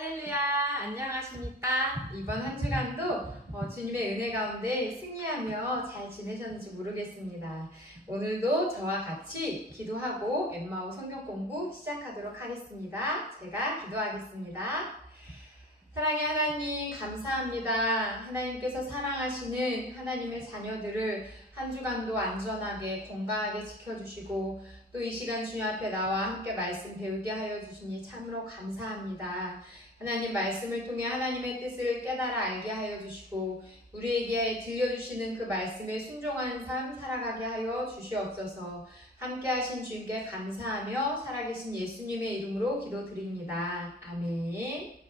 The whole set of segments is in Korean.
할렐루야, 안녕하십니까? 이번 한 주간도 주님의 은혜 가운데 승리하며 잘 지내셨는지 모르겠습니다. 오늘도 저와 같이 기도하고 엠마오 성경 공부 시작하도록 하겠습니다. 제가 기도하겠습니다. 사랑의 하나님, 감사합니다. 하나님께서 사랑하시는 하나님의 자녀들을 한 주간도 안전하게 건강하게 지켜주시고 또 이 시간 주님 앞에 나와 함께 말씀 배우게 하여 주시니 참으로 감사합니다. 하나님 말씀을 통해 하나님의 뜻을 깨달아 알게 하여 주시고 우리에게 들려주시는 그 말씀에 순종하는 삶 살아가게 하여 주시옵소서. 함께 하신 주님께 감사하며 살아계신 예수님의 이름으로 기도드립니다. 아멘.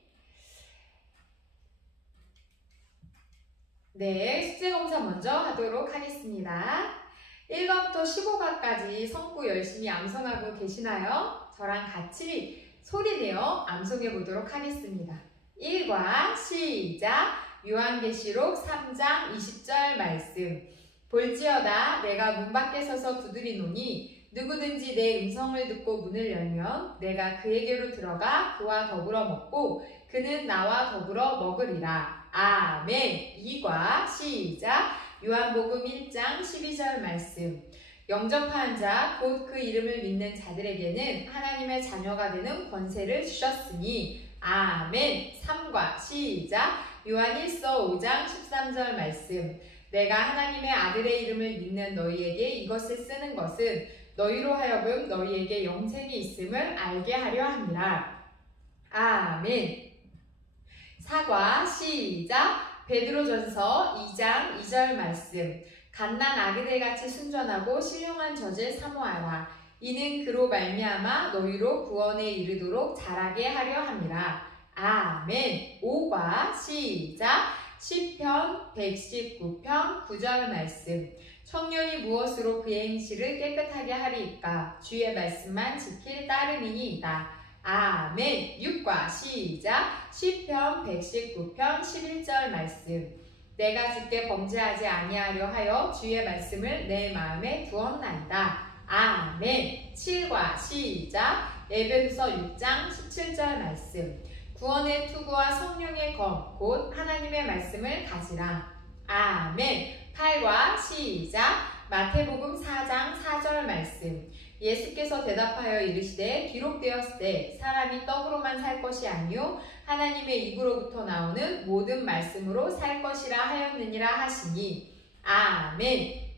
네, 숙제검사 먼저 하도록 하겠습니다. 1과부터 15과까지 성구 열심히 암송하고 계시나요? 저랑 같이 소리내어 암송해 보도록 하겠습니다. 1과 시작! 요한계시록 3장 20절 말씀. 볼지어다 내가 문 밖에 서서 두드리노니 누구든지 내 음성을 듣고 문을 열면 내가 그에게로 들어가 그와 더불어 먹고 그는 나와 더불어 먹으리라. 아멘. 2과 시작! 요한복음 1장 12절 말씀. 영접한 자 곧 그 이름을 믿는 자들에게는 하나님의 자녀가 되는 권세를 주셨으니 아멘. 3과 시작! 요한 1서 5장 13절 말씀. 내가 하나님의 아들의 이름을 믿는 너희에게 이것을 쓰는 것은 너희로 하여금 너희에게 영생이 있음을 알게 하려 함이라. 아멘. 4과 시작! 베드로전서 2장 2절 말씀. 갓난 아기들같이 순전하고 신령한 젖을 사모하라. 이는 그로 말미암아 너희로 구원에 이르도록 자라게 하려 함이라. 아멘. 5과 시작! 시편 119편 9절 말씀. 청년이 무엇으로 그의 행실을 깨끗하게 하리이까? 주의 말씀만 지킬 따름이니이다. 아멘. 6과 시작! 시편 119편 11절 말씀. 내가 주께 범죄하지 아니하려 하여 주의 말씀을 내 마음에 두었나이다. 아멘. 7과 시작! 에베소서 6장 17절 말씀. 구원의 투구와 성령의 검, 곧 하나님의 말씀을 가지라. 아멘. 8과 시작! 마태복음 4장 4절 말씀. 예수께서 대답하여 이르시되 기록되었으되 사람이 떡으로만 살 것이 아니요 하나님의 입으로부터 나오는 모든 말씀으로 살 것이라 하였느니라 하시니. 아멘.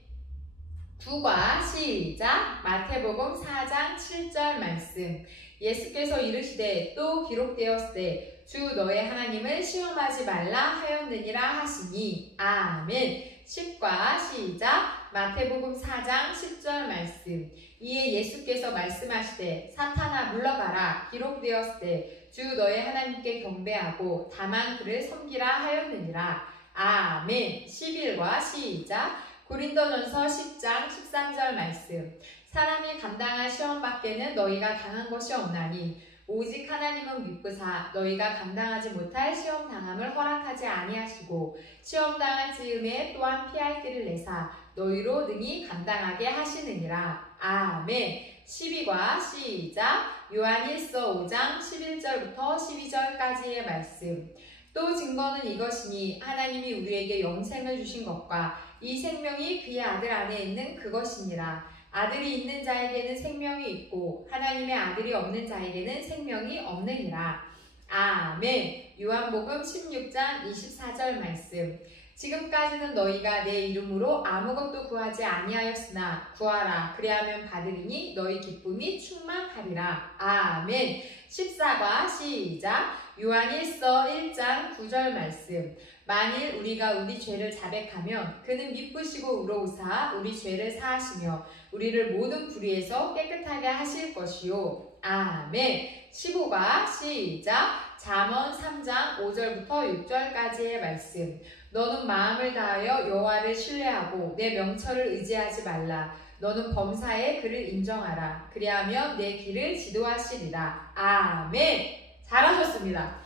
9과 시작! 마태복음 4장 7절 말씀. 예수께서 이르시되 또 기록되었으되 주 너의 하나님을 시험하지 말라 하였느니라 하시니. 아멘. 10과 시작! 마태복음 4장 10절 말씀. 이에 예수께서 말씀하시되 사탄아 물러가라. 기록되었으되 주 너의 하나님께 경배하고 다만 그를 섬기라 하였느니라. 아멘. 11과 시작! 고린도전서 10장 13절 말씀. 사람이 감당할 시험 밖에는 너희가 당한 것이 없나니 오직 하나님은 믿으사 너희가 감당하지 못할 시험 당함을 허락하지 아니하시고 시험 당할 즈음에 또한 피할 길을 내사 너희로 능히 감당하게 하시느니라. 아멘. 12과 시작! 요한 1서 5장 11절부터 12절까지의 말씀. 또 증거는 이것이니 하나님이 우리에게 영생을 주신 것과 이 생명이 그의 아들 안에 있는 그것이니라. 아들이 있는 자에게는 생명이 있고 하나님의 아들이 없는 자에게는 생명이 없느니라. 아멘. 요한복음 16장 24절 말씀. 지금까지는 너희가 내 이름으로 아무것도 구하지 아니하였으나 구하라 그리하면 받으리니 너희 기쁨이 충만하리라. 아멘. 14과 시작! 요한 1서 1장 9절 말씀. 만일 우리가 우리 죄를 자백하면 그는 미쁘시고 의로우사 우리 죄를 사하시며 우리를 모든 불의에서 깨끗하게 하실 것이요. 아멘. 15과 시작! 잠언 3장 5절부터 6절까지의 말씀. 너는 마음을 다하여 여호와를 신뢰하고 내 명철을 의지하지 말라. 너는 범사에 그를 인정하라. 그리하면 내 길을 지도하시리라. 아멘. 잘하셨습니다.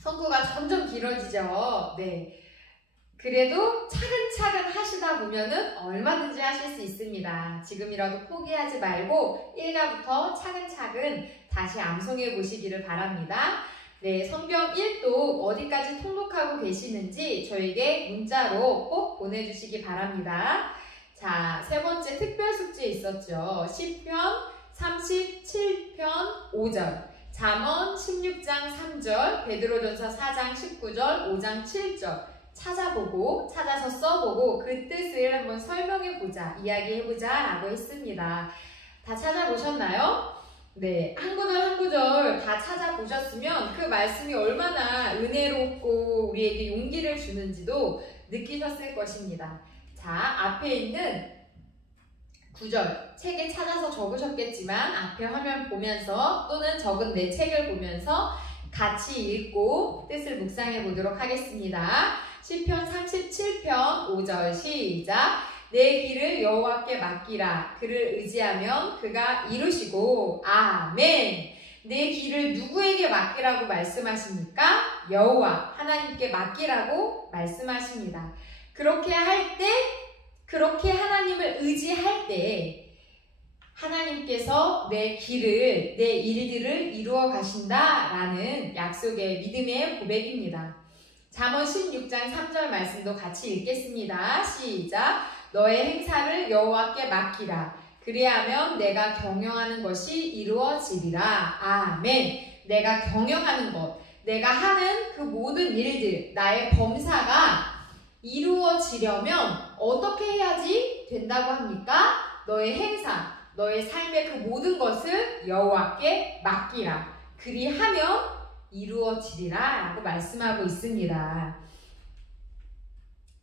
성구가 점점 길어지죠. 네. 그래도 차근차근 하시다 보면은 얼마든지 하실 수 있습니다. 지금이라도 포기하지 말고 일가부터 차근차근 다시 암송해 보시기를 바랍니다. 네, 성경 1독 어디까지 통독하고 계시는지 저에게 문자로 꼭 보내주시기 바랍니다. 자, 세 번째 특별 숙제 있었죠. 시편 37편 5절, 잠언 16장 3절, 베드로전서 4장 19절, 5장 7절 찾아서 써보고 그 뜻을 한번 설명해보자, 이야기해보자 라고 했습니다. 다 찾아보셨나요? 네, 한 구절 한 구절 다 찾아보셨으면 그 말씀이 얼마나 은혜롭고 우리에게 용기를 주는지도 느끼셨을 것입니다. 자, 앞에 있는 구절 책에 찾아서 적으셨겠지만 앞에 화면 보면서 또는 적은 내 책을 보면서 같이 읽고 뜻을 묵상해 보도록 하겠습니다. 시편 37편 5절 시작. 내 길을 여호와께 맡기라. 그를 의지하면 그가 이루시고. 아멘. 내 길을 누구에게 맡기라고 말씀하십니까? 여호와 하나님께 맡기라고 말씀하십니다. 그렇게 하나님을 의지할 때 하나님께서 내 길을, 내 일들을 이루어 가신다라는 약속의 믿음의 고백입니다. 잠언 16장 3절 말씀도 같이 읽겠습니다. 시작. 너의 행사를 여호와께 맡기라. 그리하면 내가 경영하는 것이 이루어지리라. 아멘. 내가 경영하는 것, 내가 하는 그 모든 일들, 나의 범사가 이루어지려면 어떻게 해야지 된다고 합니까? 너의 행사, 너의 삶의 그 모든 것을 여호와께 맡기라. 그리하면 이루어지리라 라고 말씀하고 있습니다.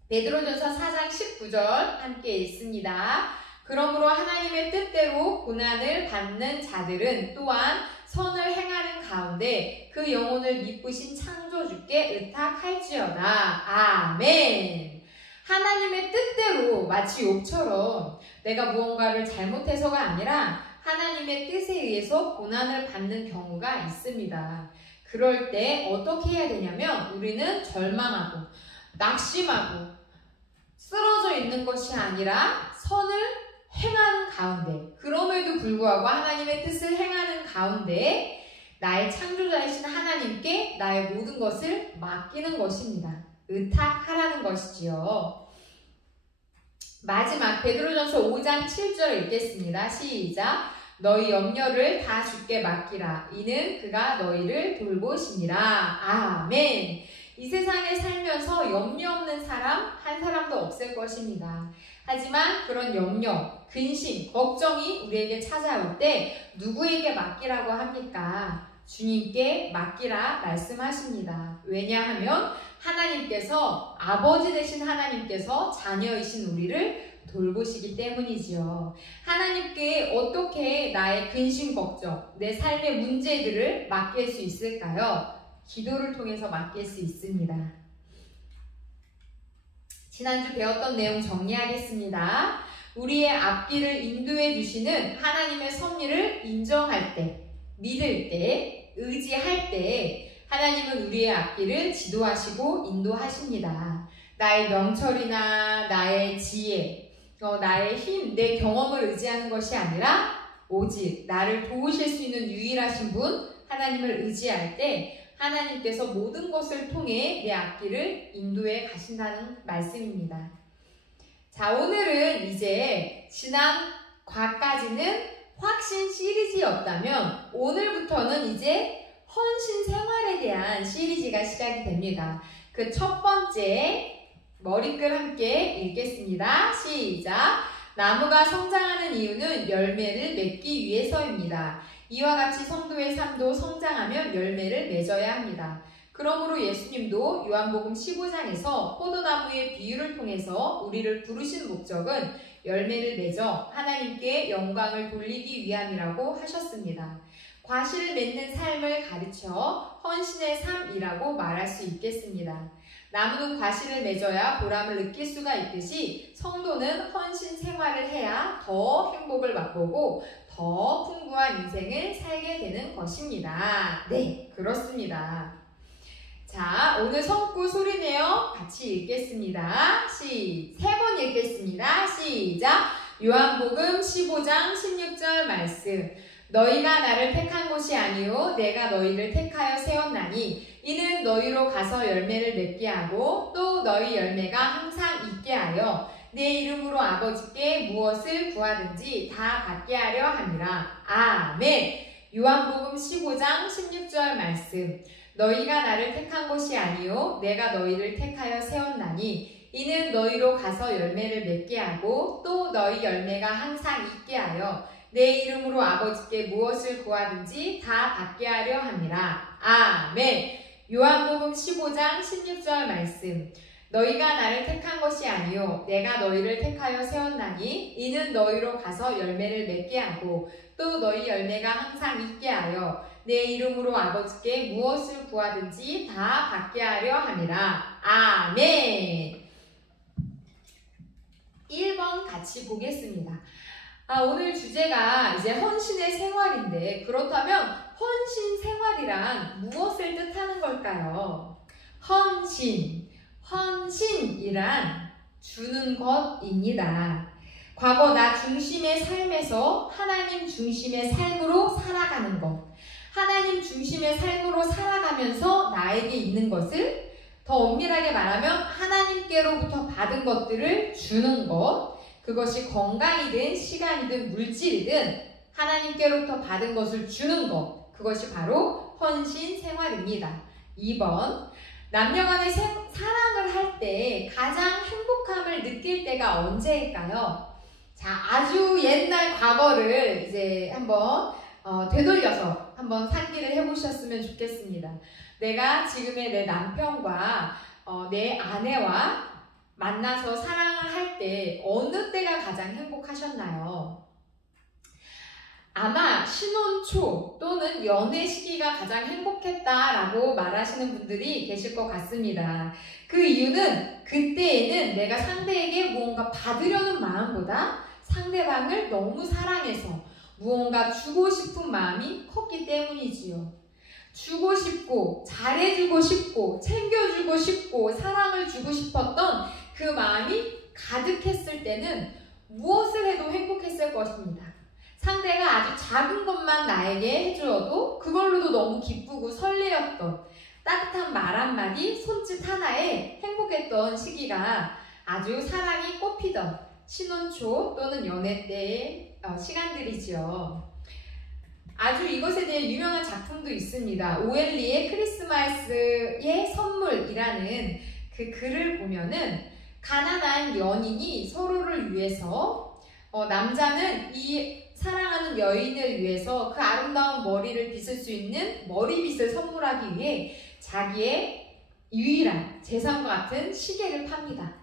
베드로전서 4장 19절 함께 읽습니다. 그러므로 하나님의 뜻대로 고난을 받는 자들은 또한 선을 행하는 가운데 그 영혼을 미쁘신 창조주께 의탁할지어다. 아멘. 하나님의 뜻대로 마치 욥처럼 내가 무언가를 잘못해서가 아니라 하나님의 뜻에 의해서 고난을 받는 경우가 있습니다. 그럴 때 어떻게 해야 되냐면 우리는 절망하고 낙심하고 쓰러져 있는 것이 아니라 선을 행하는 가운데, 그럼에도 불구하고 하나님의 뜻을 행하는 가운데 나의 창조자이신 하나님께 나의 모든 것을 맡기는 것입니다. 의탁하라는 것이지요. 마지막 베드로전서 5장 7절 읽겠습니다. 시작. 너희 염려를 다 주께 맡기라. 이는 그가 너희를 돌보심이라. 아멘. 이 세상에 살면서 염려 없는 사람 한 사람도 없을 것입니다. 하지만 그런 염려, 근심, 걱정이 우리에게 찾아올 때 누구에게 맡기라고 합니까? 주님께 맡기라 말씀하십니다. 왜냐하면 하나님께서, 아버지 되신 하나님께서 자녀이신 우리를 돌보시기 때문이지요. 하나님께 어떻게 나의 근심, 걱정, 내 삶의 문제들을 맡길 수 있을까요? 기도를 통해서 맡길 수 있습니다. 지난주 배웠던 내용 정리하겠습니다. 우리의 앞길을 인도해 주시는 하나님의 섭리를 인정할 때, 믿을 때, 의지할 때 하나님은 우리의 앞길을 지도하시고 인도하십니다. 나의 명철이나 나의 지혜, 나의 힘, 내 경험을 의지하는 것이 아니라 오직 나를 도우실 수 있는 유일하신 분 하나님을 의지할 때 하나님께서 모든 것을 통해 내 앞길을 인도해 가신다는 말씀입니다. 자, 오늘은 이제 지난 과까지는 확신 시리즈였다면 오늘부터는 이제 헌신 생활에 대한 시리즈가 시작이 됩니다. 그 첫 번째 머리글 함께 읽겠습니다. 시작! 나무가 성장하는 이유는 열매를 맺기 위해서입니다. 이와 같이 성도의 삶도 성장하면 열매를 맺어야 합니다. 그러므로 예수님도 요한복음 15장에서 포도나무의 비유를 통해서 우리를 부르신 목적은 열매를 맺어 하나님께 영광을 돌리기 위함이라고 하셨습니다. 과실을 맺는 삶을 가르쳐 헌신의 삶이라고 말할 수 있겠습니다. 나무는 과실을 맺어야 보람을 느낄 수가 있듯이 성도는 헌신 생활을 해야 더 행복을 맛보고 더 풍부한 인생을 살게 되는 것입니다. 네, 그렇습니다. 자, 오늘 성구 소리내어 같이 읽겠습니다. 세 번 읽겠습니다. 시작! 요한복음 15장 16절 말씀. 너희가 나를 택한 것이 아니요 내가 너희를 택하여 세웠나니 이는 너희로 가서 열매를 맺게 하고 또 너희 열매가 항상 있게 하여 내 이름으로 아버지께 무엇을 구하든지 다 받게 하려 함이라. 아멘. 요한복음 15장 16절 말씀. 너희가 나를 택한 것이 아니요 내가 너희를 택하여 세웠나니 이는 너희로 가서 열매를 맺게 하고 또 너희 열매가 항상 있게 하여 내 이름으로 아버지께 무엇을 구하든지 다 받게 하려 함이라. 아멘. 요한복음 15장 16절 말씀. 너희가 나를 택한 것이 아니요 내가 너희를 택하여 세웠나니 이는 너희로 가서 열매를 맺게 하고 또 너희 열매가 항상 있게 하여 내 이름으로 아버지께 무엇을 구하든지 다 받게 하려 함이라. 아멘. 1번 같이 보겠습니다. 오늘 주제가 이제 헌신의 생활인데 그렇다면 헌신 생활이란 무엇을 뜻하는 걸까요? 헌신이란 주는 것입니다. 과거 나 중심의 삶에서 하나님 중심의 삶으로 살아가는 것. 하나님 중심의 삶으로 살아가면서 나에게 있는 것을 더 엄밀하게 말하면 하나님께로부터 받은 것들을 주는 것. 그것이 건강이든 시간이든 물질이든 하나님께로부터 받은 것을 주는 것. 그것이 바로 헌신 생활입니다. 2번. 남녀 간의 사랑을 할 때 가장 행복함을 느낄 때가 언제일까요? 자, 아주 옛날 과거를 이제 한번 되돌려서 한번 상기를 해보셨으면 좋겠습니다. 내가 지금의 내 남편과 내 아내와 만나서 사랑을 할 때 어느 때가 가장 행복하셨나요? 아마 신혼 초 또는 연애 시기가 가장 행복했다라고 말하시는 분들이 계실 것 같습니다. 그 이유는 그때에는 내가 상대에게 무언가 받으려는 마음보다 상대방을 너무 사랑해서 무언가 주고 싶은 마음이 컸기 때문이지요. 주고 싶고 잘해주고 싶고 챙겨주고 싶고 사랑을 주고 싶었던 그 마음이 가득했을 때는 무엇을 해도 행복했을 것입니다. 상대가 아주 작은 것만 나에게 해주어도 그걸로도 너무 기쁘고 설레었던 따뜻한 말 한마디, 손짓 하나에 행복했던 시기가 아주 사랑이 꽃피던 신혼초 또는 연애 때의 시간들이지요. 아주 이것에 대해 유명한 작품도 있습니다. 오엘리의 크리스마스의 선물이라는 그 글을 보면은 가난한 연인이 서로를 위해서 남자는 이 사랑하는 여인을 위해서 그 아름다운 머리를 빗을 수 있는 머리빗을 선물하기 위해 자기의 유일한 재산과 같은 시계를 팝니다.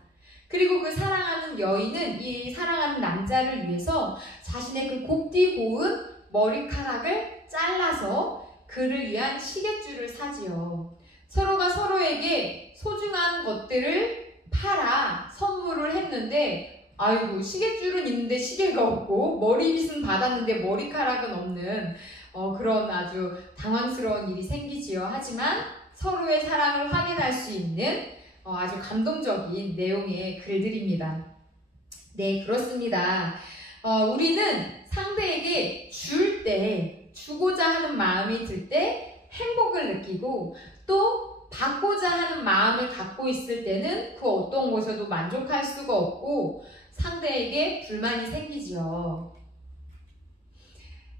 그리고 그 사랑하는 여인은 이 사랑하는 남자를 위해서 자신의 그 곱디 고운 머리카락을 잘라서 그를 위한 시계줄을 사지요. 서로가 서로에게 소중한 것들을 팔아 선물을 했는데 아이고 시계줄은 있는데 시계가 없고 머리빗은 받았는데 머리카락은 없는 그런 아주 당황스러운 일이 생기지요. 하지만 서로의 사랑을 확인할 수 있는 아주 감동적인 내용의 글들입니다. 네, 그렇습니다. 우리는 상대에게 줄 때, 주고자 하는 마음이 들 때 행복을 느끼고 또 받고자 하는 마음을 갖고 있을 때는 그 어떤 것에도 만족할 수가 없고 상대에게 불만이 생기죠.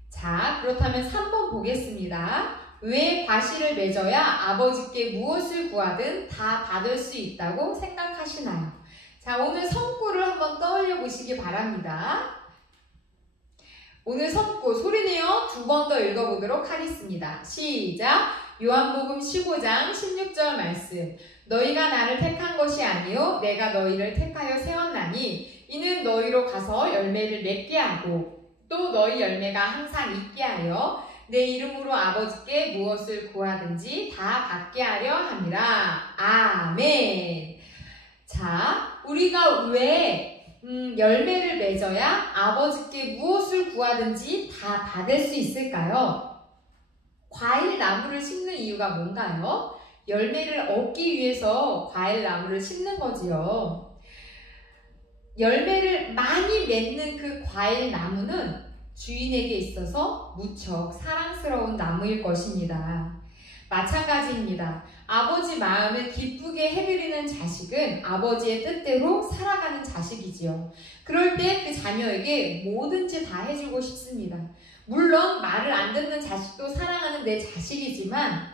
자, 그렇다면 3번 보겠습니다. 왜 과실을 맺어야 아버지께 무엇을 구하든 다 받을 수 있다고 생각하시나요? 자, 오늘 성구를 한번 떠올려 보시기 바랍니다. 오늘 성구 소리내어 2번 더 읽어보도록 하겠습니다. 시작! 요한복음 15장 16절 말씀. 너희가 나를 택한 것이 아니요 내가 너희를 택하여 세웠나니 이는 너희로 가서 열매를 맺게 하고 또 너희 열매가 항상 있게 하여 내 이름으로 아버지께 무엇을 구하든지 다 받게 하려 함이라. 아멘. 자, 우리가 왜 열매를 맺어야 아버지께 무엇을 구하든지 다 받을 수 있을까요? 과일 나무를 심는 이유가 뭔가요? 열매를 얻기 위해서 과일 나무를 심는 거지요. 열매를 많이 맺는 그 과일 나무는 주인에게 있어서 무척 사랑스러운 나무일 것입니다. 마찬가지입니다. 아버지 마음을 기쁘게 해드리는 자식은 아버지의 뜻대로 살아가는 자식이지요. 그럴 때 그 자녀에게 뭐든지 다 해주고 싶습니다. 물론 말을 안 듣는 자식도 사랑하는 내 자식이지만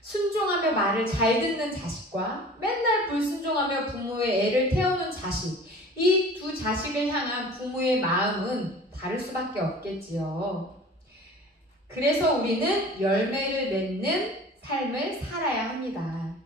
순종하며 말을 잘 듣는 자식과 맨날 불순종하며 부모의 애를 태우는 자식, 이 두 자식을 향한 부모의 마음은 다를 수밖에 없겠지요. 그래서 우리는 열매를 맺는 삶을 살아야 합니다.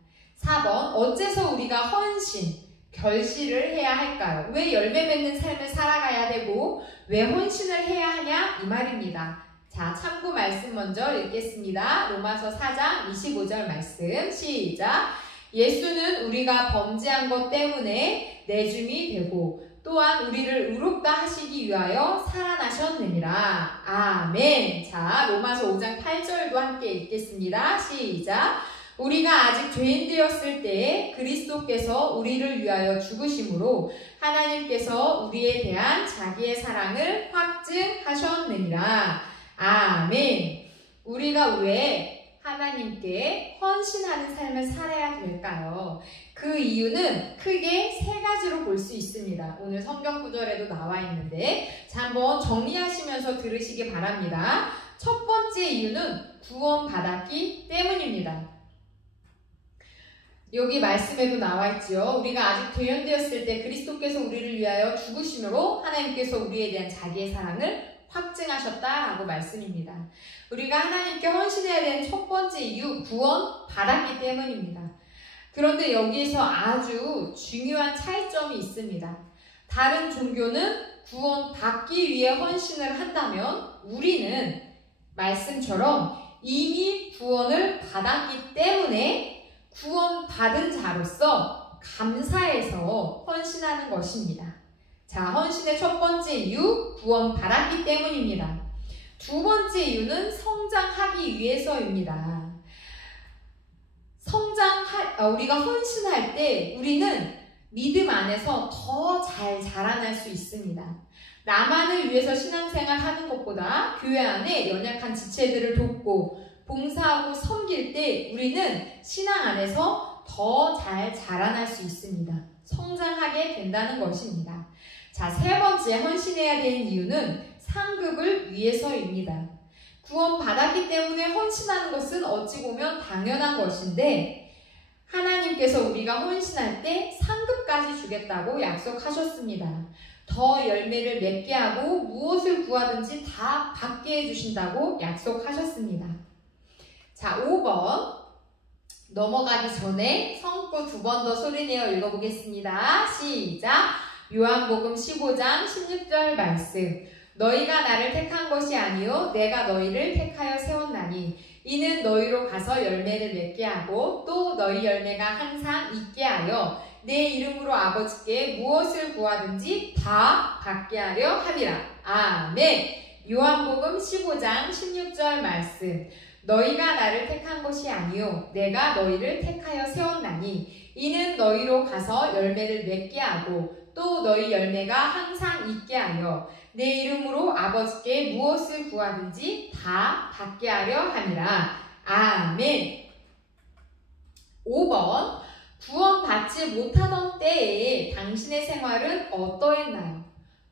4번, 어째서 우리가 헌신, 결실을 해야 할까요? 왜 열매 맺는 삶을 살아가야 되고 왜 헌신을 해야 하냐? 이 말입니다. 자, 참고 말씀 먼저 읽겠습니다. 로마서 4장 25절 말씀 시작. 예수는 우리가 범죄한 것 때문에 내줌이 되고 또한 우리를 의롭다 하시기 위하여 살아나셨느니라. 아멘. 자, 로마서 5장 8절도 함께 읽겠습니다. 시작. 우리가 아직 죄인 되었을 때에 그리스도께서 우리를 위하여 죽으심으로 하나님께서 우리에 대한 자기의 사랑을 확증하셨느니라. 아멘. 우리가 왜 하나님께 헌신하는 삶을 살아야 될까요? 그 이유는 크게 세 가지로 볼 수 있습니다. 오늘 성경 구절에도 나와 있는데 자, 한번 정리하시면서 들으시기 바랍니다. 첫 번째 이유는 구원받았기 때문입니다. 여기 말씀에도 나와 있죠. 우리가 아직 죄인되었을 때 그리스도께서 우리를 위하여 죽으심으로 하나님께서 우리에 대한 자기의 사랑을 확증하셨다라고 말씀입니다. 우리가 하나님께 헌신해야 되는 첫 번째 이유, 구원받았기 때문입니다. 그런데 여기에서 아주 중요한 차이점이 있습니다. 다른 종교는 구원받기 위해 헌신을 한다면 우리는 말씀처럼 이미 구원을 받았기 때문에 구원받은 자로서 감사해서 헌신하는 것입니다. 자, 헌신의 첫 번째 이유, 구원받았기 때문입니다. 두 번째 이유는 성장하기 위해서입니다. 우리가 헌신할 때 우리는 믿음 안에서 더 잘 자라날 수 있습니다. 나만을 위해서 신앙생활 하는 것보다 교회 안에 연약한 지체들을 돕고 봉사하고 섬길 때 우리는 신앙 안에서 더 잘 자라날 수 있습니다. 성장하게 된다는 것입니다. 자, 세 번째 헌신해야 되는 이유는 상급을 위해서입니다. 구원받았기 때문에 헌신하는 것은 어찌 보면 당연한 것인데 하나님께서 우리가 헌신할 때 상급까지 주겠다고 약속하셨습니다. 더 열매를 맺게 하고 무엇을 구하든지 다 받게 해주신다고 약속하셨습니다. 자, 5번 넘어가기 전에 성구 두 번 더 소리내어 읽어보겠습니다. 시작! 요한복음 15장 16절 말씀. 너희가 나를 택한 것이 아니요 내가 너희를 택하여 세웠나니 이는 너희로 가서 열매를 맺게 하고 또 너희 열매가 항상 있게 하여 내 이름으로 아버지께 무엇을 구하든지 다 받게 하려 함이라. 아멘. 요한복음 15장 16절 말씀. 너희가 나를 택한 것이 아니요 내가 너희를 택하여 세웠나니 이는 너희로 가서 열매를 맺게 하고 또 너희 열매가 항상 있게 하여 내 이름으로 아버지께 무엇을 구하든지 다 받게 하려 함이라. 아멘. 5번 구원받지 못하던 때에 당신의 생활은 어떠했나요?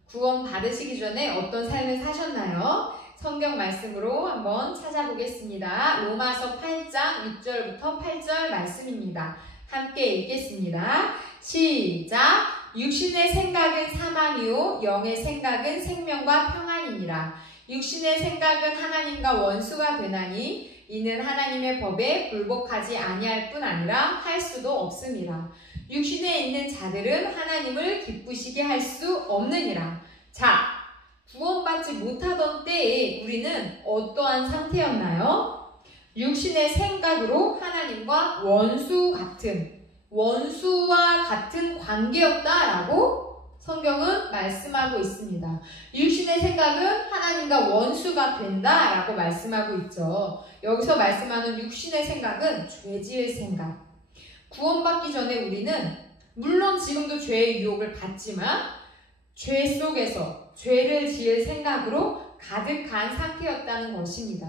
구원 받으시기 전에 어떤 삶을 사셨나요? 성경 말씀으로 한번 찾아보겠습니다. 로마서 8장 6절부터 8절 말씀입니다. 함께 읽겠습니다. 시작! 육신의 생각은 사망이요 영의 생각은 생명과 평안이니라. 육신의 생각은 하나님과 원수가 되나니 이는 하나님의 법에 굴복하지 아니할 뿐 아니라 할 수도 없습니다. 육신에 있는 자들은 하나님을 기쁘시게 할 수 없느니라. 자, 구원받지 못하던 때에 우리는 어떠한 상태였나요? 육신의 생각으로 하나님과 원수와 같은 관계였다라고 성경은 말씀하고 있습니다. 육신의 생각은 하나님과 원수가 된다라고 말씀하고 있죠. 여기서 말씀하는 육신의 생각은 죄 지을 생각. 구원받기 전에 우리는 물론 지금도 죄의 유혹을 받지만 죄 속에서 죄를 지을 생각으로 가득한 상태였다는 것입니다.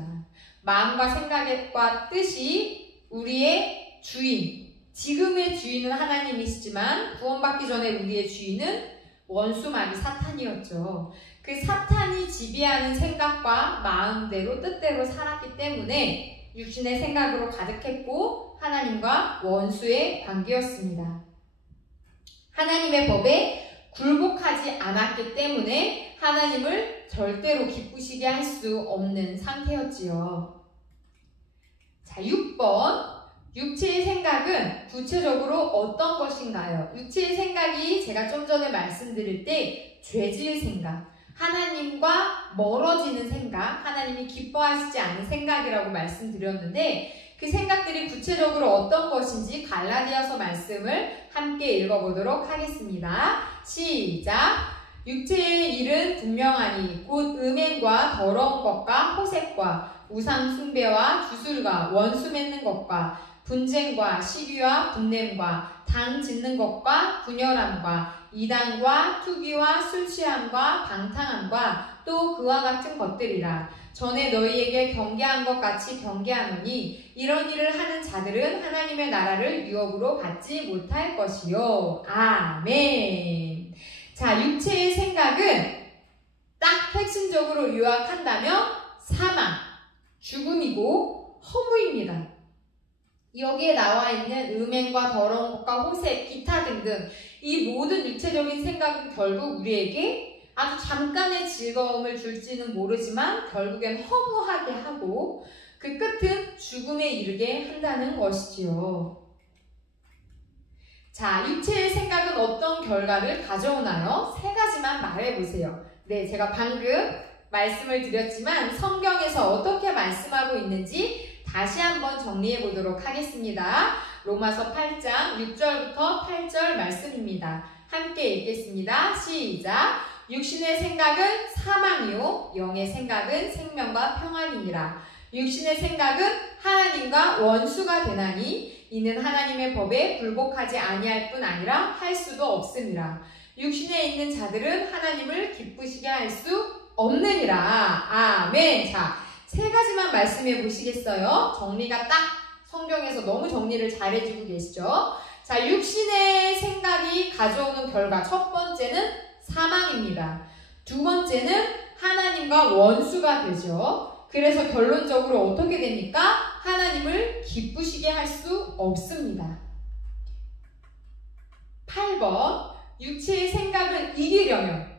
마음과 생각과 뜻이 우리의 주인, 지금의 주인은 하나님이시지만 구원받기 전에 우리의 주인은 원수마귀 사탄이었죠. 그 사탄이 지배하는 생각과 마음대로 뜻대로 살았기 때문에 육신의 생각으로 가득했고 하나님과 원수의 관계였습니다. 하나님의 법에 굴복하지 않았기 때문에 하나님을 절대로 기쁘시게 할 수 없는 상태였지요. 자, 6번. 육체의 생각은 구체적으로 어떤 것인가요? 육체의 생각이 제가 좀 전에 말씀드릴 때 죄질 생각, 하나님과 멀어지는 생각, 하나님이 기뻐하시지 않는 생각이라고 말씀드렸는데 그 생각들이 구체적으로 어떤 것인지 갈라디아서 말씀을 함께 읽어보도록 하겠습니다. 시작! 육체의 일은 분명하니 곧 음행과 더러운 것과 호색과 우상 숭배와 주술과 원수 맺는 것과 분쟁과 시기와 분냄과 당 짓는 것과 분열함과 이단과 투기와 술 취함과 방탕함과 또 그와 같은 것들이라. 전에 너희에게 경계한 것 같이 경계하노니 이런 일을 하는 자들은 하나님의 나라를 유업으로 받지 못할 것이요. 아멘. 자, 육체의 생각은 딱 핵심적으로 요약한다면 사망, 죽음이고 허무입니다. 여기에 나와 있는 음행과 더러운 것과 호색, 기타 등등 이 모든 육체적인 생각은 결국 우리에게 아주 잠깐의 즐거움을 줄지는 모르지만 결국엔 허무하게 하고 그 끝은 죽음에 이르게 한다는 것이지요. 자, 육체의 생각은 어떤 결과를 가져오나요? 세 가지만 말해보세요. 네, 제가 방금 말씀을 드렸지만 성경에서 어떻게 말씀하고 있는지 다시 한번 정리해 보도록 하겠습니다. 로마서 8장 6절부터 8절 말씀입니다. 함께 읽겠습니다. 시작! 육신의 생각은 사망이요 영의 생각은 생명과 평안이니라. 육신의 생각은 하나님과 원수가 되나니 이는 하나님의 법에 굴복하지 아니할 뿐 아니라 할 수도 없음이라. 육신에 있는 자들은 하나님을 기쁘시게 할 수 없느니라. 아멘. 자, 세 가지만 말씀해 보시겠어요? 정리가 딱 성경에서 너무 정리를 잘해주고 계시죠? 자, 육신의 생각이 가져오는 결과 첫 번째는 사망입니다. 두 번째는 하나님과 원수가 되죠. 그래서 결론적으로 어떻게 됩니까? 하나님을 기쁘시게 할 수 없습니다. 8번, 육체의 생각을 이기려면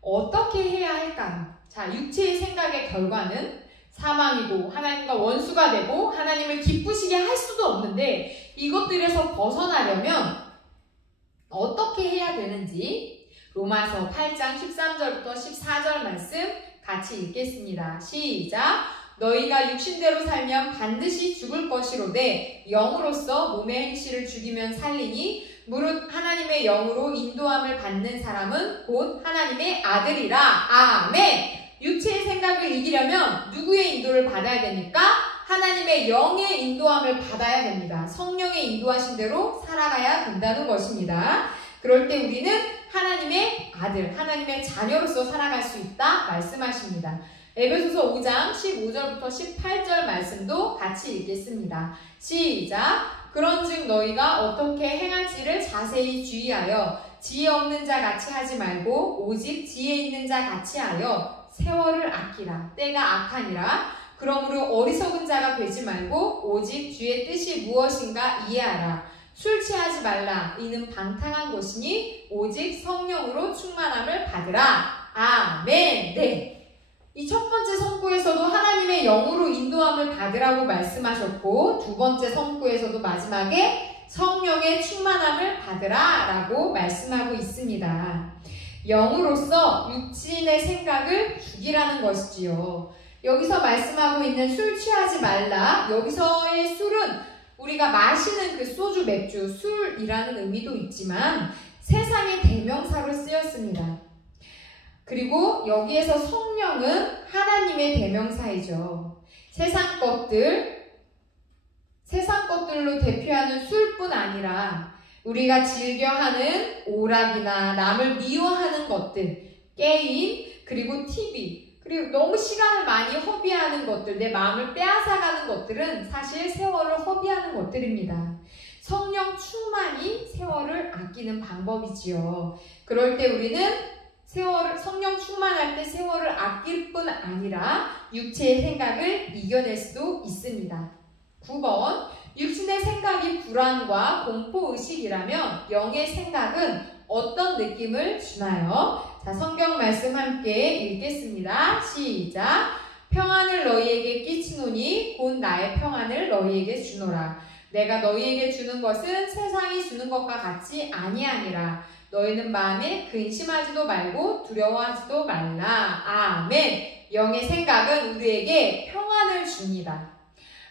어떻게 해야 할까요? 자, 육체의 생각의 결과는 사망이고 하나님과 원수가 되고 하나님을 기쁘시게 할 수도 없는데 이것들에서 벗어나려면 어떻게 해야 되는지 로마서 8장 13절부터 14절 말씀 같이 읽겠습니다. 시작! 너희가 육신대로 살면 반드시 죽을 것이로되 영으로서 몸의 행실을 죽이면 살리니 무릇 하나님의 영으로 인도함을 받는 사람은 곧 하나님의 아들이라. 아멘! 육체의 생각을 이기려면 누구의 인도를 받아야 됩니까? 하나님의 영의 인도함을 받아야 됩니다. 성령의 인도하신 대로 살아가야 된다는 것입니다. 그럴 때 우리는 하나님의 아들, 하나님의 자녀로서 살아갈 수 있다 말씀하십니다. 에베소서 5장 15절부터 18절 말씀도 같이 읽겠습니다. 시작! 그런즉 너희가 어떻게 행할지를 자세히 주의하여 지혜 없는 자 같이 하지 말고 오직 지혜 있는 자 같이 하여 세월을 아끼라. 때가 악하니라. 그러므로 어리석은 자가 되지 말고 오직 주의 뜻이 무엇인가 이해하라. 술 취하지 말라. 이는 방탕한 것이니 오직 성령으로 충만함을 받으라. 아멘. 네. 이 첫 번째 선구에서도 하나님의 영으로 인도함을 받으라고 말씀하셨고 두 번째 선구에서도 마지막에 성령의 충만함을 받으라 라고 말씀하고 있습니다. 영으로서 육신의 생각을 죽이라는 것이지요. 여기서 말씀하고 있는 술 취하지 말라. 여기서의 술은 우리가 마시는 그 소주, 맥주, 술이라는 의미도 있지만 세상의 대명사로 쓰였습니다. 그리고 여기에서 성령은 하나님의 대명사이죠. 세상 것들로 대표하는 술뿐 아니라 우리가 즐겨하는 오락이나 남을 미워하는 것들, 게임, 그리고 TV, 그리고 너무 시간을 많이 허비하는 것들, 내 마음을 빼앗아가는 것들은 사실 세월을 허비하는 것들입니다. 성령 충만이 세월을 아끼는 방법이지요. 그럴 때 우리는 성령 충만할 때 세월을 아낄 뿐 아니라 육체의 생각을 이겨낼 수도 있습니다. 9번, 육신의 생각이 불안과 공포의식이라면 영의 생각은 어떤 느낌을 주나요? 자, 성경 말씀 함께 읽겠습니다. 시작! 평안을 너희에게 끼치노니 곧 나의 평안을 너희에게 주노라. 내가 너희에게 주는 것은 세상이 주는 것과 같이 아니하니라. 너희는 마음에 근심하지도 말고 두려워하지도 말라. 아멘. 영의 생각은 우리에게 평안을 줍니다.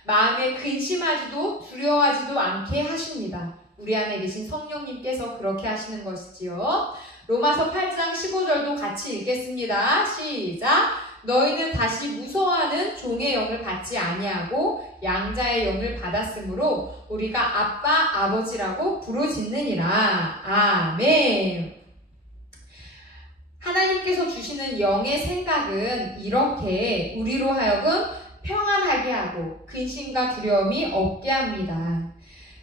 마음에 근심하지도 두려워하지도 않게 하십니다. 우리 안에 계신 성령님께서 그렇게 하시는 것이지요. 로마서 8장 15절도 같이 읽겠습니다. 시작! 너희는 다시 무서워하는 종의 영을 받지 아니하고 양자의 영을 받았으므로 우리가 아빠, 아버지라고 부르짖느니라. 아멘. 하나님께서 주시는 영의 생각은 이렇게 우리로 하여금 평안하게 하고 근심과 두려움이 없게 합니다.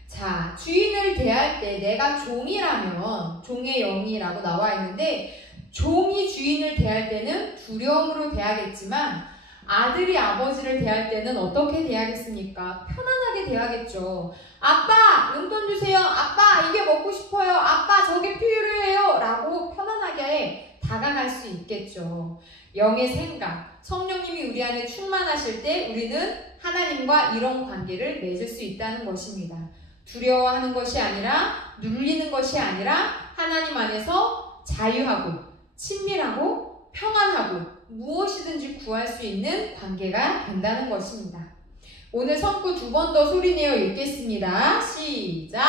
자, 주인을 대할 때 내가 종이라면 종의 영이라고 나와 있는데 종이 주인을 대할 때는 두려움으로 대하겠지만 아들이 아버지를 대할 때는 어떻게 대하겠습니까? 편안하게 대하겠죠. 아빠, 용돈 주세요. 아빠, 이게 먹고 싶어요. 아빠, 저게 필요해요. 라고 편안하게 다가갈 수 있겠죠. 영의 생각, 성령님이 우리 안에 충만하실 때 우리는 하나님과 이런 관계를 맺을 수 있다는 것입니다. 두려워하는 것이 아니라 눌리는 것이 아니라 하나님 안에서 자유하고 친밀하고 평안하고 무엇이든지 구할 수 있는 관계가 된다는 것입니다. 오늘 성구 2번 더 소리내어 읽겠습니다. 시작!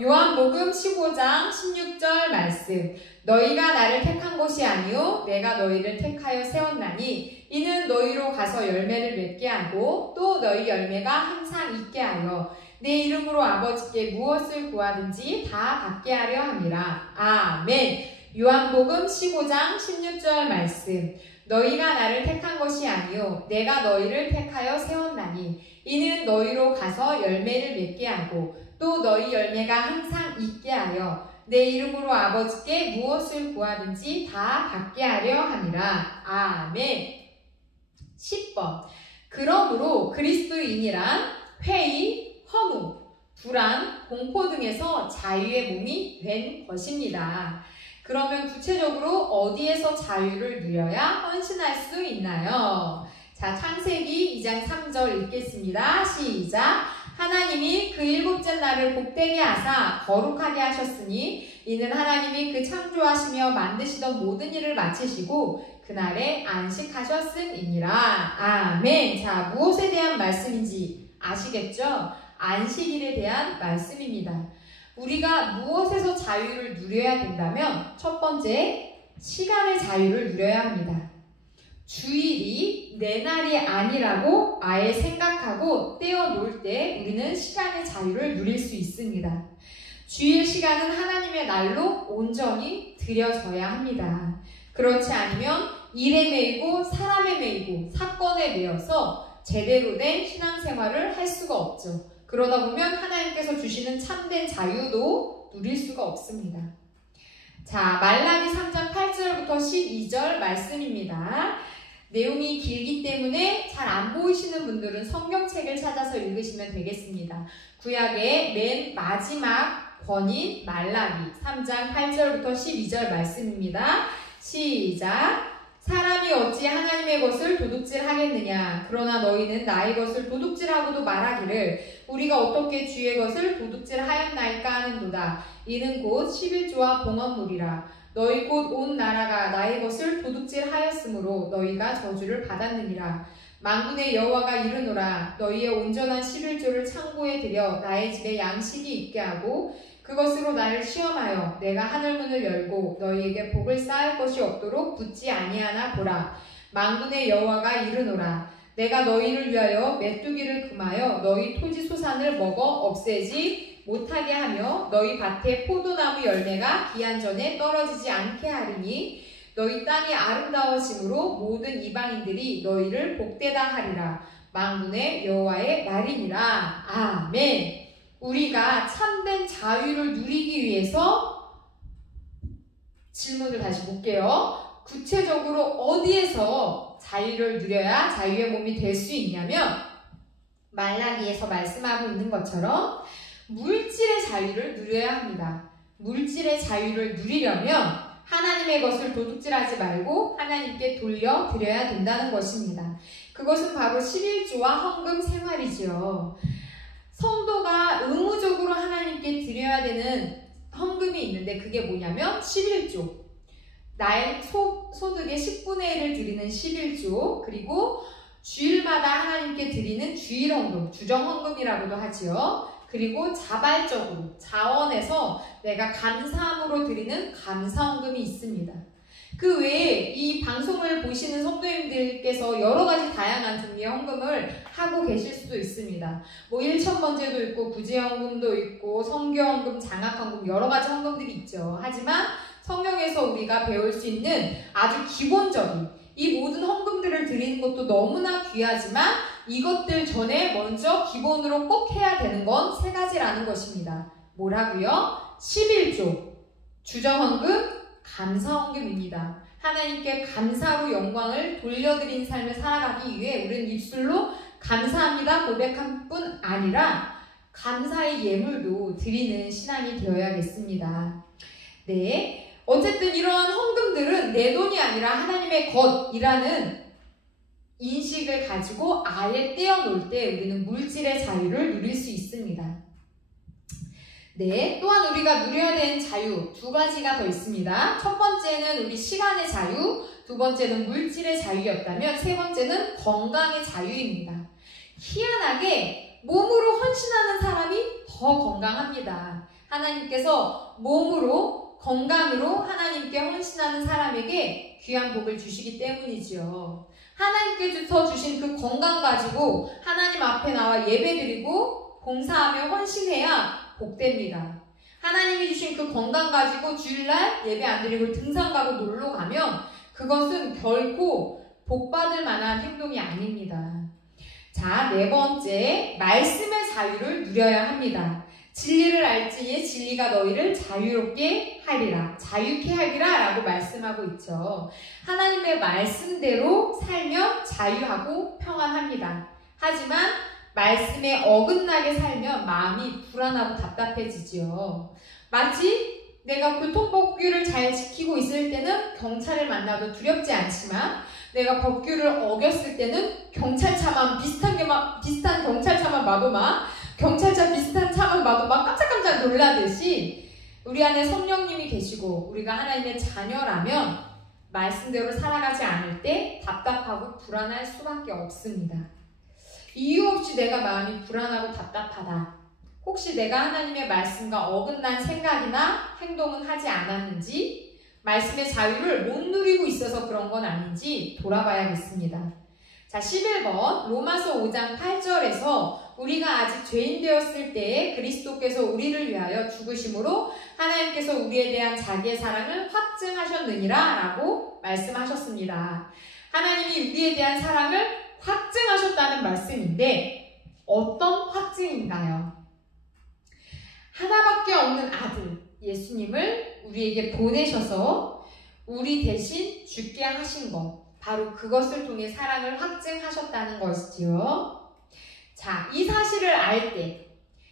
요한복음 15장 16절 말씀. 너희가 나를 택한 것이 아니요 내가 너희를 택하여 세웠나니 이는 너희로 가서 열매를 맺게 하고 또 너희 열매가 항상 있게 하여 내 이름으로 아버지께 무엇을 구하든지 다 받게 하려 함이라. 아멘. 요한복음 15장 16절 말씀. 너희가 나를 택한 것이 아니요 내가 너희를 택하여 세웠나니 이는 너희로 가서 열매를 맺게 하고 또 너희 열매가 항상 있게 하여 내 이름으로 아버지께 무엇을 구하든지 다 받게 하려 함이라. 아멘. 10번. 그러므로 그리스도인이란 회의, 허무, 불안, 공포 등에서 자유의 몸이 된 것입니다. 그러면 구체적으로 어디에서 자유를 누려야 헌신할 수 있나요? 자, 창세기 2장 3절 읽겠습니다. 시작! 하나님이 그 7째 날을 복되게 하사 거룩하게 하셨으니 이는 하나님이 그 창조하시며 만드시던 모든 일을 마치시고 그날에 안식하셨음이니라. 아멘. 자, 무엇에 대한 말씀인지 아시겠죠? 안식일에 대한 말씀입니다. 우리가 무엇에서 자유를 누려야 된다면 첫 번째, 시간의 자유를 누려야 합니다. 주일이 내 날이 아니라고 아예 생각하고 떼어놓을 때 우리는 시간의 자유를 누릴 수 있습니다. 주일 시간은 하나님의 날로 온전히 드려져야 합니다. 그렇지 않으면 일에 매이고 사람에 매이고 사건에 매여서 제대로 된 신앙생활을 할 수가 없죠. 그러다 보면 하나님께서 주시는 참된 자유도 누릴 수가 없습니다. 자, 말라기 3장 8절부터 12절 말씀입니다. 내용이 길기 때문에 잘 안 보이시는 분들은 성경책을 찾아서 읽으시면 되겠습니다. 구약의 맨 마지막 권인 말라기 3장 8절부터 12절 말씀입니다. 시작! 사람이 어찌 하나님의 것을 도둑질하겠느냐? 그러나 너희는 나의 것을 도둑질하고도 말하기를 우리가 어떻게 주의 것을 도둑질하였나이까 하는도다. 이는 곧 11조와 봉헌물이라. 너희 곧 온 나라가 나의 것을 도둑질하였으므로 너희가 저주를 받았느니라. 만군의 여호와가 이르노라. 너희의 온전한 11조를 창고에 들여 나의 집에 양식이 있게 하고 그것으로 나를 시험하여 내가 하늘문을 열고 너희에게 복을 쌓을 것이 없도록 붙지 아니하나 보라. 만군의 여호와가 이르노라. 내가 너희를 위하여 메뚜기를 금하여 너희 토지 소산을 먹어 없애지 못하게 하며 너희 밭에 포도나무 열매가 기한 전에 떨어지지 않게 하리니 너희 땅이 아름다워짐으로 모든 이방인들이 너희를 복되다 하리라. 만군의 여호와의 말이니라. 아멘. 우리가 참된 자유를 누리기 위해서 질문을 다시 볼게요. 구체적으로 어디에서 자유를 누려야 자유의 몸이 될 수 있냐면 말라기에서 말씀하고 있는 것처럼 물질의 자유를 누려야 합니다. 물질의 자유를 누리려면 하나님의 것을 도둑질하지 말고 하나님께 돌려드려야 된다는 것입니다. 그것은 바로 11조와 헌금 생활이지요. 성도가 의무적으로 하나님께 드려야 되는 헌금이 있는데 그게 뭐냐면 11조. 나의 소득의 10분의 1을 드리는 11조, 그리고 주일마다 하나님께 드리는 주일헌금, 주정헌금이라고도 하지요. 그리고 자발적으로, 자원에서 내가 감사함으로 드리는 감사헌금이 있습니다. 그 외에 이 방송을 보시는 성도님들께서 여러 가지 다양한 종류의 헌금을 하고 계실 수도 있습니다. 뭐 1,000번제도 있고 구제헌금도 있고 성교헌금, 장학헌금 여러 가지 헌금들이 있죠. 하지만 성경에서 우리가 배울 수 있는 아주 기본적인 이 모든 헌금들을 드리는 것도 너무나 귀하지만 이것들 전에 먼저 기본으로 꼭 해야 되는 건 세 가지라는 것입니다. 뭐라고요? 11조, 주정헌금, 감사헌금입니다. 하나님께 감사로 영광을 돌려드린 삶을 살아가기 위해 우리는 입술로 감사합니다 고백한 뿐 아니라 감사의 예물도 드리는 신앙이 되어야겠습니다. 네, 어쨌든 이런 헌금들은 내 돈이 아니라 하나님의 것이라는 인식을 가지고 아예 떼어놓을 때 우리는 물질의 자유를 누릴 수 있습니다. 네, 또한 우리가 누려야 되는 자유 두 가지가 더 있습니다. 첫 번째는 우리 시간의 자유, 두 번째는 물질의 자유였다면 세 번째는 건강의 자유입니다. 희한하게 몸으로 헌신하는 사람이 더 건강합니다. 하나님께서 몸으로, 건강으로 하나님께 헌신하는 사람에게 귀한 복을 주시기 때문이지요. 하나님께서 주신 그 건강 가지고 하나님 앞에 나와 예배드리고 봉사하며 헌신해야 복됩니다. 하나님이 주신 그 건강 가지고 주일날 예배 안 드리고 등산 가고 놀러 가면 그것은 결코 복받을 만한 행동이 아닙니다. 자, 네 번째, 말씀의 자유를 누려야 합니다. 진리를 알지니 진리가 너희를 자유롭게 하리라, 자유케 하리라 라고 말씀하고 있죠. 하나님의 말씀대로 살면 자유하고 평안합니다. 하지만 말씀에 어긋나게 살면 마음이 불안하고 답답해지지요. 마치 내가 교통법규를 잘 지키고 있을 때는 경찰을 만나도 두렵지 않지만 내가 법규를 어겼을 때는 경찰차만 비슷한 경찰차만 봐도 막 경찰차 비슷한 차만 봐도 막 깜짝깜짝 놀라듯이 우리 안에 성령님이 계시고 우리가 하나님의 자녀라면 말씀대로 살아가지 않을 때 답답하고 불안할 수밖에 없습니다. 이유 없이 내가 마음이 불안하고 답답하다. 혹시 내가 하나님의 말씀과 어긋난 생각이나 행동은 하지 않았는지, 말씀의 자유를 못 누리고 있어서 그런 건 아닌지 돌아봐야겠습니다. 자, 11번 로마서 5장 8절에서 우리가 아직 죄인 되었을 때에 그리스도께서 우리를 위하여 죽으심으로 하나님께서 우리에 대한 자기의 사랑을 확증하셨느니라 라고 말씀하셨습니다. 하나님이 우리에 대한 사랑을 확증하셨다는 말씀인데 어떤 확증인가요? 하나밖에 없는 아들 예수님을 우리에게 보내셔서 우리 대신 죽게 하신 것, 바로 그것을 통해 사랑을 확증하셨다는 것이지요. 자, 이 사실을 알 때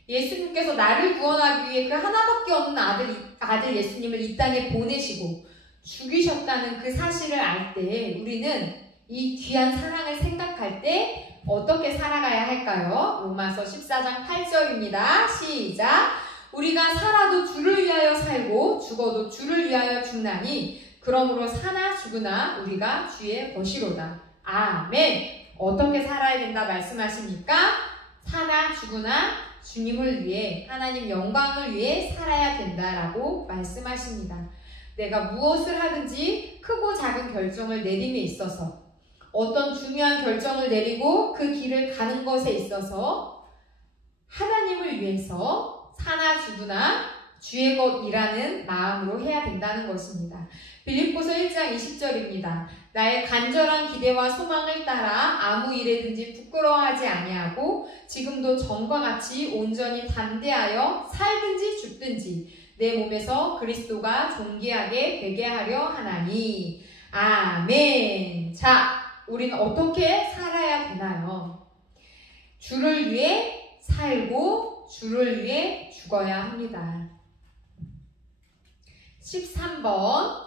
예수님께서 나를 구원하기 위해 그 하나밖에 없는 아들 예수님을 이 땅에 보내시고 죽이셨다는 그 사실을 알 때 우리는 이 귀한 사랑을 생각할 때 어떻게 살아가야 할까요? 로마서 14장 8절입니다. 시작! 우리가 살아도 주를 위하여 살고 죽어도 주를 위하여 죽나니 그러므로 사나 죽으나 우리가 주의 것이로다. 아멘! 어떻게 살아야 된다 말씀하십니까? 사나 죽으나 주님을 위해, 하나님 영광을 위해 살아야 된다라고 말씀하십니다. 내가 무엇을 하든지 크고 작은 결정을 내림에 있어서, 어떤 중요한 결정을 내리고 그 길을 가는 것에 있어서 하나님을 위해서 사나 죽으나 주의 것이라는 마음으로 해야 된다는 것입니다. 빌립보서 1장 20절입니다. 나의 간절한 기대와 소망을 따라 아무 일에든지 부끄러워하지 아니하고 지금도 전과 같이 온전히 담대하여 살든지 죽든지 내 몸에서 그리스도가 존귀하게 되게 하려 하나니. 아멘. 자, 우리는 어떻게 살아야 되나요? 주를 위해 살고 주를 위해 죽어야 합니다. 13번.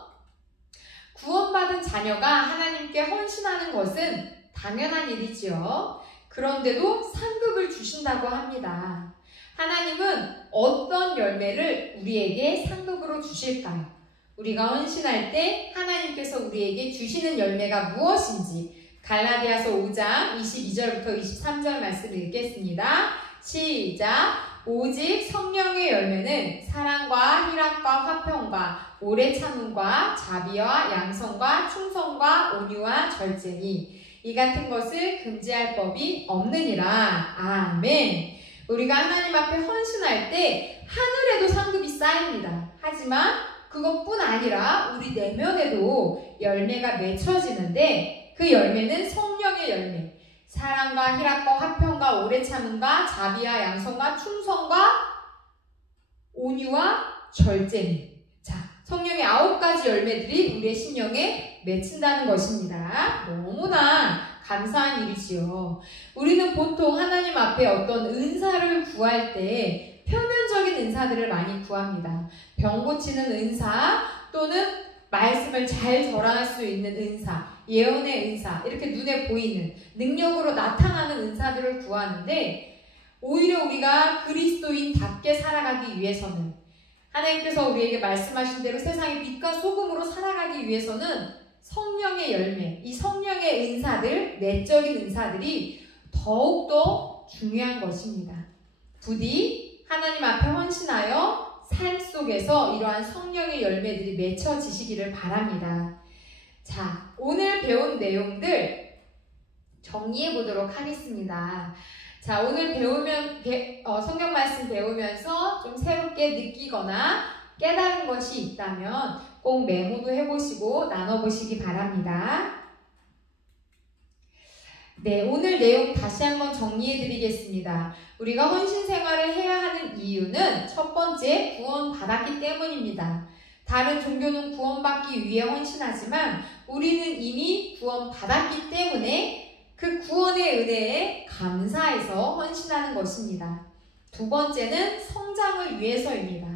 구원받은 자녀가 하나님께 헌신하는 것은 당연한 일이지요. 그런데도 상급을 주신다고 합니다. 하나님은 어떤 열매를 우리에게 상급으로 주실까요? 우리가 헌신할 때 하나님께서 우리에게 주시는 열매가 무엇인지 갈라디아서 5장 22절부터 23절 말씀을 읽겠습니다. 시작! 오직 성령의 열매는 사랑과 희락과 화평과 오래 참음과 자비와 양성과 충성과 온유와 절제니 이 같은 것을 금지할 법이 없느니라. 아멘. 우리가 하나님 앞에 헌신할 때 하늘에도 상급이 쌓입니다. 하지만 그것뿐 아니라 우리 내면에도 열매가 맺혀지는데 그 열매는 성령의 열매, 사랑과 희락과 화평과 오래 참음과 자비와 양성과 충성과 온유와 절제니. 자, 성령의 9가지 열매들이 우리의 심령에 맺힌다는 것입니다. 너무나 감사한 일이지요. 우리는 보통 하나님 앞에 어떤 은사를 구할 때 표면적인 은사들을 많이 구합니다. 병 고치는 은사 또는 말씀을 잘 전할 수 있는 은사, 예언의 은사, 이렇게 눈에 보이는 능력으로 나타나는 은사들을 구하는데 오히려 우리가 그리스도인답게 살아가기 위해서는 하나님께서 우리에게 말씀하신 대로 세상의 빛과 소금으로 살아가기 위해서는 성령의 열매, 이 성령의 은사들, 내적인 은사들이 더욱더 중요한 것입니다. 부디 하나님 앞에 헌신하여 삶 속에서 이러한 성령의 열매들이 맺혀지시기를 바랍니다. 자, 오늘 배운 내용들 정리해 보도록 하겠습니다. 자, 오늘 성경 말씀 배우면서 좀 새롭게 느끼거나 깨달은 것이 있다면 꼭 메모도 해보시고 나눠보시기 바랍니다. 네, 오늘 내용 다시 한번 정리해드리겠습니다. 우리가 헌신 생활을 해야 하는 이유는 첫 번째, 구원받았기 때문입니다. 다른 종교는 구원받기 위해 헌신하지만 우리는 이미 구원받았기 때문에 그 구원의 은혜에 감사해서 헌신하는 것입니다. 두 번째는 성장을 위해서입니다.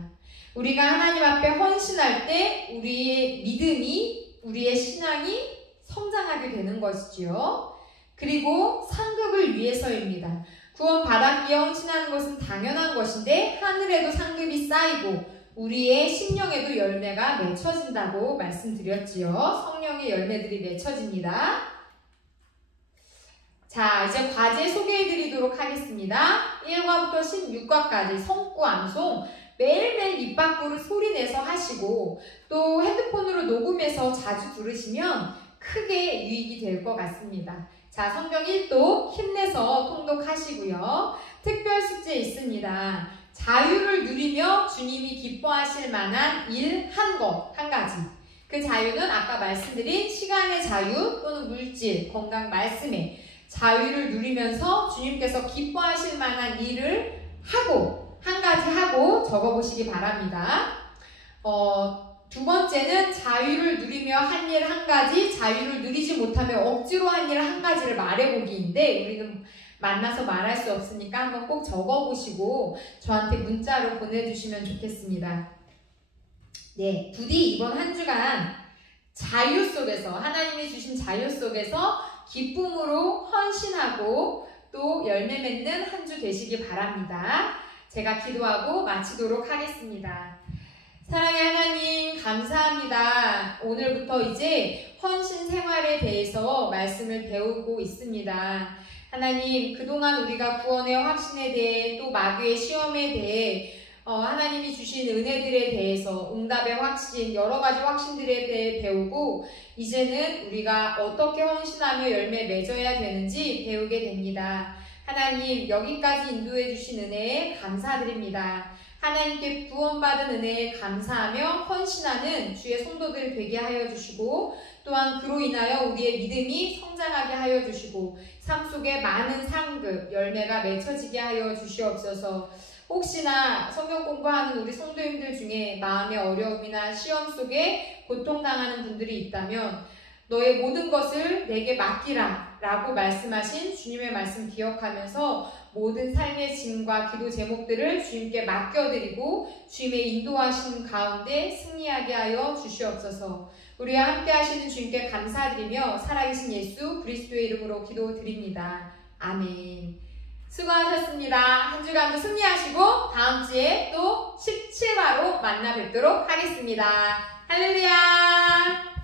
우리가 하나님 앞에 헌신할 때 우리의 믿음이, 우리의 신앙이 성장하게 되는 것이지요. 그리고 상급을 위해서입니다. 구원받았기에 헌신하는 것은 당연한 것인데 하늘에도 상급이 쌓이고 우리의 심령에도 열매가 맺혀진다고 말씀드렸지요. 성령의 열매들이 맺혀집니다. 자, 이제 과제 소개해드리도록 하겠습니다. 1과부터 16과까지 성구 암송 매일매일 입 밖으로 소리내서 하시고 또 핸드폰으로 녹음해서 자주 들으시면 크게 유익이 될 것 같습니다. 자, 성경 1독 힘내서 통독하시고요. 특별 숙제 있습니다. 자유를 누리며 주님이 기뻐하실 만한 일 한 가지. 그 자유는 아까 말씀드린 시간의 자유 또는 물질, 건강, 말씀의 자유를 누리면서 주님께서 기뻐하실 만한 일을 하고 한 가지 하고 적어보시기 바랍니다. 두 번째는 자유를 누리며 한 일 한 가지, 자유를 누리지 못하며 억지로 한 일 한 가지를 말해보기인데 우리는 만나서 말할 수 없으니까 한번 꼭 적어보시고 저한테 문자로 보내주시면 좋겠습니다. 네, 부디 이번 한 주간 자유 속에서, 하나님이 주신 자유 속에서 기쁨으로 헌신하고 또 열매 맺는 한 주 되시기 바랍니다. 제가 기도하고 마치도록 하겠습니다. 사랑의 하나님, 감사합니다. 오늘부터 이제 헌신 생활에 대해서 말씀을 배우고 있습니다. 하나님, 그동안 우리가 구원의 확신에 대해 또 마귀의 시험에 대해 하나님이 주신 은혜들에 대해서 응답의 확신, 여러 가지 확신들에 대해 배우고 이제는 우리가 어떻게 헌신하며 열매 맺어야 되는지 배우게 됩니다. 하나님, 여기까지 인도해 주신 은혜에 감사드립니다. 하나님께 구원받은 은혜에 감사하며 헌신하는 주의 성도들 되게 하여 주시고 또한 그로 인하여 우리의 믿음이 성장하게 하여 주시고 삶 속에 많은 상급, 열매가 맺혀지게 하여 주시옵소서. 혹시나 성경 공부하는 우리 성도님들 중에 마음의 어려움이나 시험 속에 고통당하는 분들이 있다면 너의 모든 것을 내게 맡기라 라고 말씀하신 주님의 말씀 기억하면서 모든 삶의 짐과 기도 제목들을 주님께 맡겨드리고 주님의 인도하신 가운데 승리하게 하여 주시옵소서. 우리와 함께 하시는 주님께 감사드리며 살아계신 예수 그리스도의 이름으로 기도드립니다. 아멘. 수고하셨습니다. 한 주간도 승리하시고 다음 주에 또 17화로 만나 뵙도록 하겠습니다. 할렐루야!